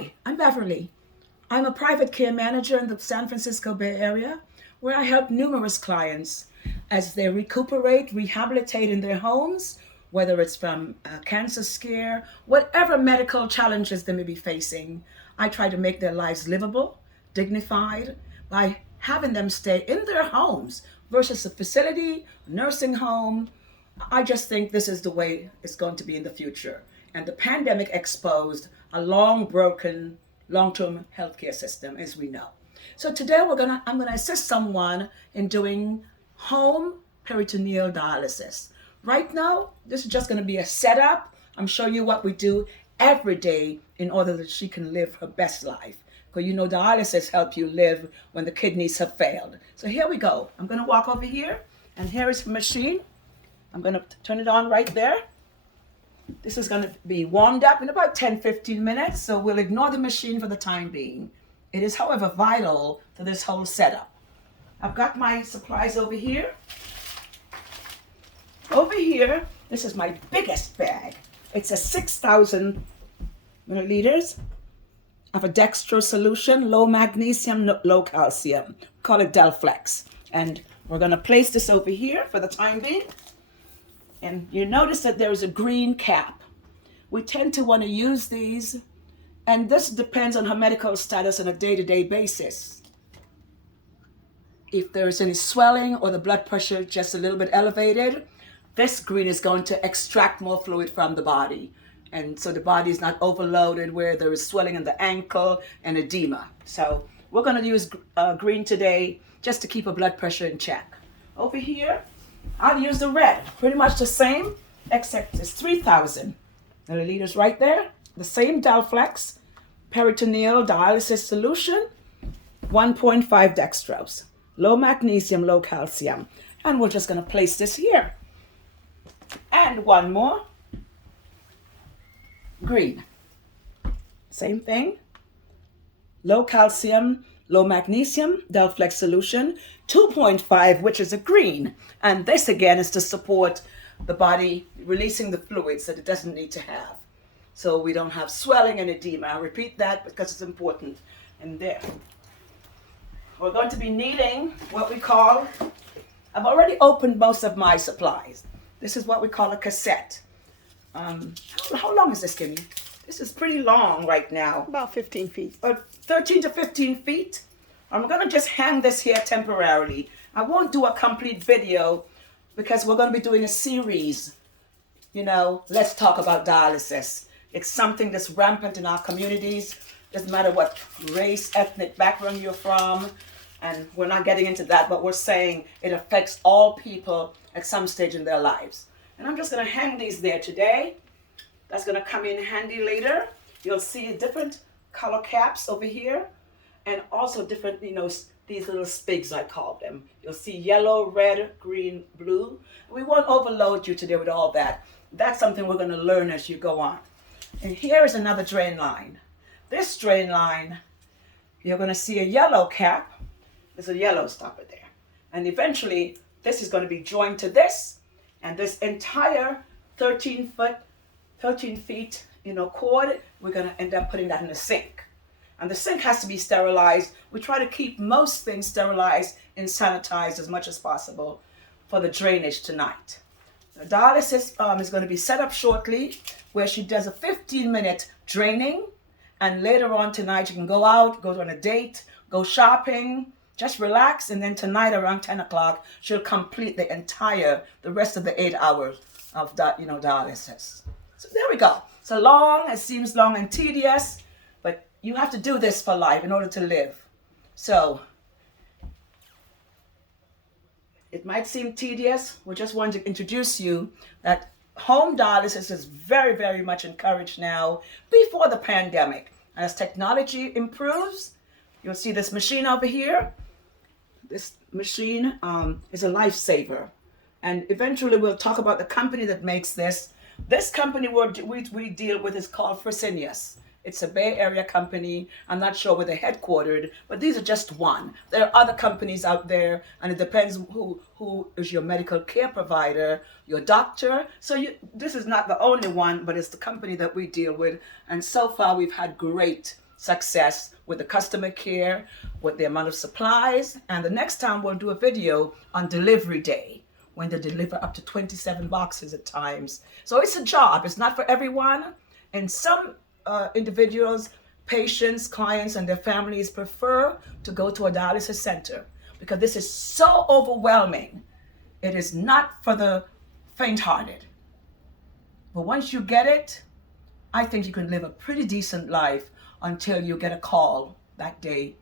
Hi, I'm Beverly. I'm a private care manager in the San Francisco Bay Area where I help numerous clients as they recuperate, rehabilitate in their homes, whether it's from a cancer scare, whatever medical challenges they may be facing. I try to make their lives livable, dignified by having them stay in their homes versus a facility, nursing home. I just think this is the way it's going to be in the future. And the pandemic exposed a long broken long-term healthcare system, as we know. So today I'm gonna assist someone in doing home peritoneal dialysis. Right now, this is just gonna be a setup. I'm showing you what we do every day in order that she can live her best life. Because you know dialysis help you live when the kidneys have failed. So here we go. I'm gonna walk over here, and here is the machine. I'm gonna turn it on right there. This is going to be warmed up in about 10-15 minutes, so we'll ignore the machine for the time being. It is, however, vital to this whole setup. I've got my supplies over here. Over here, this is my biggest bag. It's a 6,000 milliliters of a dextrose solution, low magnesium, low calcium. Call it Delflex. And we're going to place this over here for the time being. And you notice that there is a green cap. We tend to want to use these, and this depends on her medical status on a day-to-day basis. If there's any swelling or the blood pressure just a little bit elevated, this green is going to extract more fluid from the body. And so the body is not overloaded where there is swelling in the ankle and edema. So we're going to use green today just to keep her blood pressure in check. Over here, I'll use the red, pretty much the same, except it's 3,000 milliliters right there. The same Delflex peritoneal dialysis solution, 1.5 dextrose, low magnesium, low calcium. And we're just going to place this here. And one more, green. Same thing, low calcium, low magnesium, Delflex solution, 2.5, which is a green. And this again is to support the body releasing the fluids that it doesn't need to have. So we don't have swelling and edema. I repeat that because it's important. And there. We're going to be needing what we call, I've already opened most of my supplies. This is what we call a cassette. How long is this, Kimmy? This is pretty long right now. About 15 feet. 13 to 15 feet. I'm going to just hang this here temporarily. I won't do a complete video because we're going to be doing a series. You know, let's talk about dialysis. It's something that's rampant in our communities. Doesn't matter what race, ethnic background you're from. And we're not getting into that, but we're saying it affects all people at some stage in their lives. And I'm just going to hang these there today. That's going to come in handy later. You'll see different color caps over here. And also different, these little spigs, I call them. You'll see yellow, red, green, blue. We won't overload you today with all that. That's something we're going to learn as you go on. And here is another drain line. This drain line, you're going to see a yellow cap. There's a yellow stopper there. And eventually, this is going to be joined to this. And this entire 13 feet, cord, we're going to end up putting that in the sink. And the sink has to be sterilized. We try to keep most things sterilized and sanitized as much as possible for the drainage tonight. The dialysis is going to be set up shortly where she does a 15-minute draining. And later on tonight, you can go out, go on a date, go shopping, just relax. And then tonight around 10 o'clock, she'll complete the rest of the 8 hours of that, dialysis. So there we go. So long, it seems long and tedious, but you have to do this for life in order to live. So it might seem tedious. We just want to introduce you that home dialysis is very, very much encouraged now before the pandemic. And as technology improves, you'll see this machine over here. This machine is a lifesaver. And eventually we'll talk about the company that makes this. This company we deal with is called Fresenius. It's a Bay Area company. I'm not sure where they're headquartered, but these are just one. There are other companies out there, and it depends who is your medical care provider, your doctor. So this is not the only one, but it's the company that we deal with. And so far, we've had great success with the customer care, with the amount of supplies. And the next time we'll do a video on delivery day, when they deliver up to 27 boxes at times. So it's a job. It's not for everyone. And some individuals, patients, clients, and their families prefer to go to a dialysis center because this is so overwhelming. It is not for the faint-hearted. But once you get it, I think you can live a pretty decent life until you get a call that day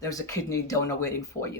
there's a kidney donor waiting for you.